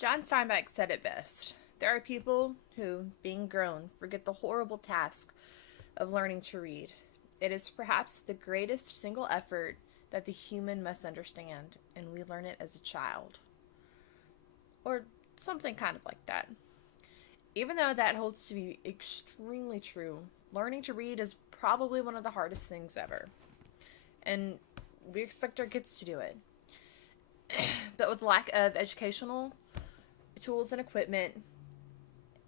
John Steinbeck said it best. There are people who, being grown, forget the horrible task of learning to read. It is perhaps the greatest single effort that the human must understand, and we learn it as a child. Or something kind of like that. Even though that holds to be extremely true, learning to read is probably one of the hardest things ever. And we expect our kids to do it. But with lack of educational tools and equipment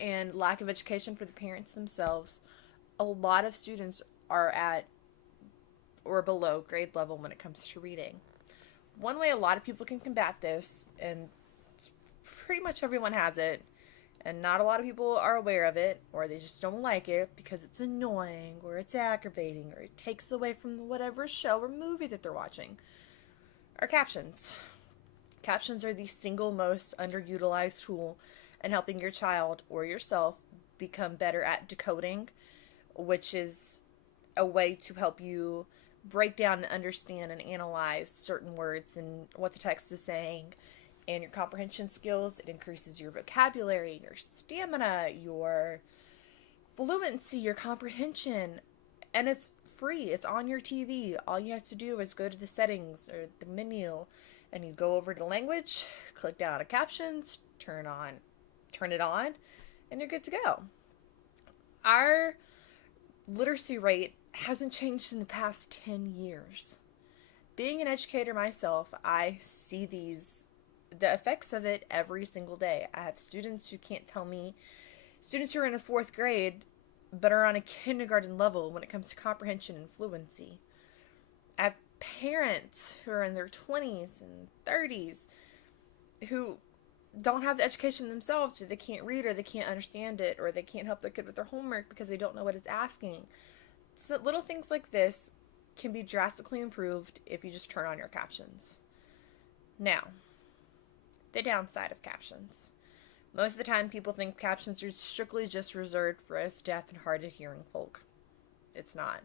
and lack of education for the parents themselves, a lot of students are at or below grade level when it comes to reading. One way a lot of people can combat this, and pretty much everyone has it, and not a lot of people are aware of it, or they just don't like it because it's annoying, or it's aggravating, or it takes away from whatever show or movie that they're watching, are captions. Captions are the single most underutilized tool in helping your child or yourself become better at decoding, which is a way to help you break down and understand and analyze certain words and what the text is saying and your comprehension skills. It increases your vocabulary, your stamina, your fluency, your comprehension, and it's free. It's on your TV. All you have to do is go to the settings or the menu and you go over to language, click down to captions, turn it on, and you're good to go. Our literacy rate hasn't changed in the past 10 years. Being an educator myself, I see the effects of it every single day. I have students who can't tell me, students who are in the fourth grade, but are on a kindergarten level when it comes to comprehension and fluency. I have parents who are in their 20s and 30s who don't have the education themselves, so they can't read or they can't understand it or they can't help their kid with their homework because they don't know what it's asking. So little things like this can be drastically improved if you just turn on your captions. Now, the downside of captions. Most of the time people think captions are strictly just reserved for us deaf and hard of hearing folk. It's not.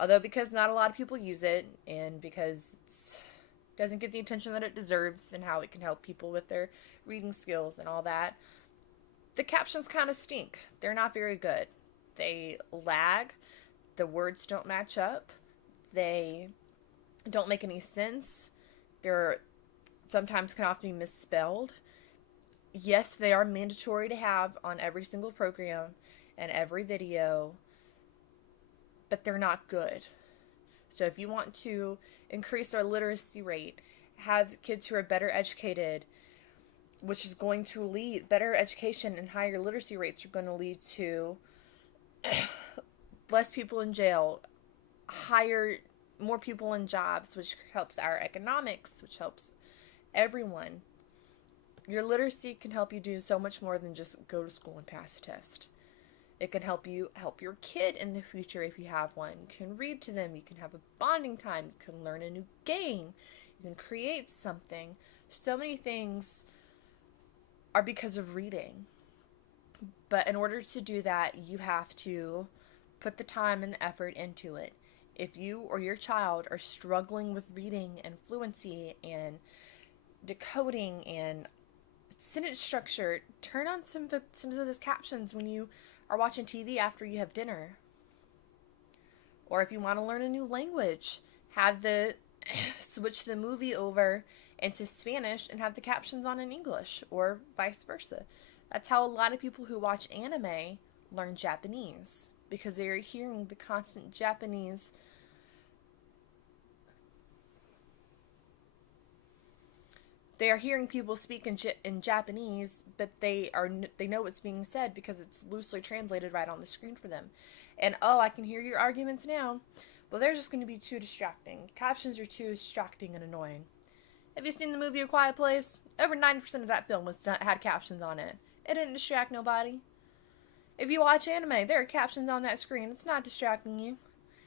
Although because not a lot of people use it and because it doesn't get the attention that it deserves and how it can help people with their reading skills and all that, the captions kind of stink. They're not very good. They lag. The words don't match up. They don't make any sense. They're sometimes can often be misspelled. Yes, they are mandatory to have on every single program and every video, but they're not good. So if you want to increase our literacy rate, have kids who are better educated, which is going to lead, better education and higher literacy rates are going to lead to less people in jail, more people in jobs, which helps our economics, which helps everyone. Your literacy can help you do so much more than just go to school and pass a test. It can help you help your kid in the future if you have one. You can read to them. You can have a bonding time. You can learn a new game. You can create something. So many things are because of reading. But in order to do that, you have to put the time and the effort into it. If you or your child are struggling with reading and fluency and decoding and sentence structure, turn on some of those captions when you are watching TV after you have dinner. Or if you want to learn a new language, have the switch the movie over into Spanish and have the captions on in English, or vice versa. That's how a lot of people who watch anime learn Japanese, because they are hearing the constant Japanese they are hearing people speak in Japanese, but they know what's being said because it's loosely translated right on the screen for them. And oh, I can hear your arguments now. Well, they're just going to be too distracting. Captions are too distracting and annoying. Have you seen the movie A Quiet Place? Over 90% of that film had captions on it. It didn't distract nobody. If you watch anime, there are captions on that screen. It's not distracting you.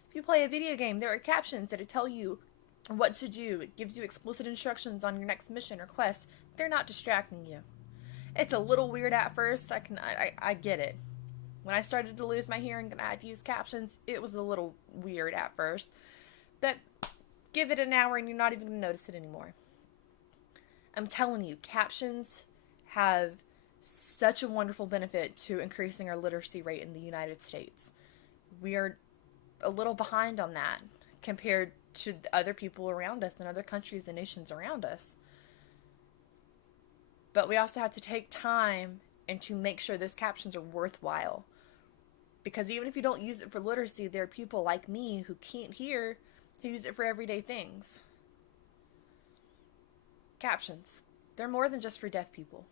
If you play a video game, there are captions that tell you what to do. It gives you explicit instructions on your next mission or quest. They're not distracting you. It's a little weird at first. I get it. When I started to lose my hearing and I had to use captions, it was a little weird at first. But give it an hour and you're not even going to notice it anymore. I'm telling you, captions have such a wonderful benefit to increasing our literacy rate in the United States. We are a little behind on that compared to other people around us and other countries and nations around us. But we also have to take time and to make sure those captions are worthwhile. Because even if you don't use it for literacy, there are people like me who can't hear who use it for everyday things. Captions. They're more than just for deaf people.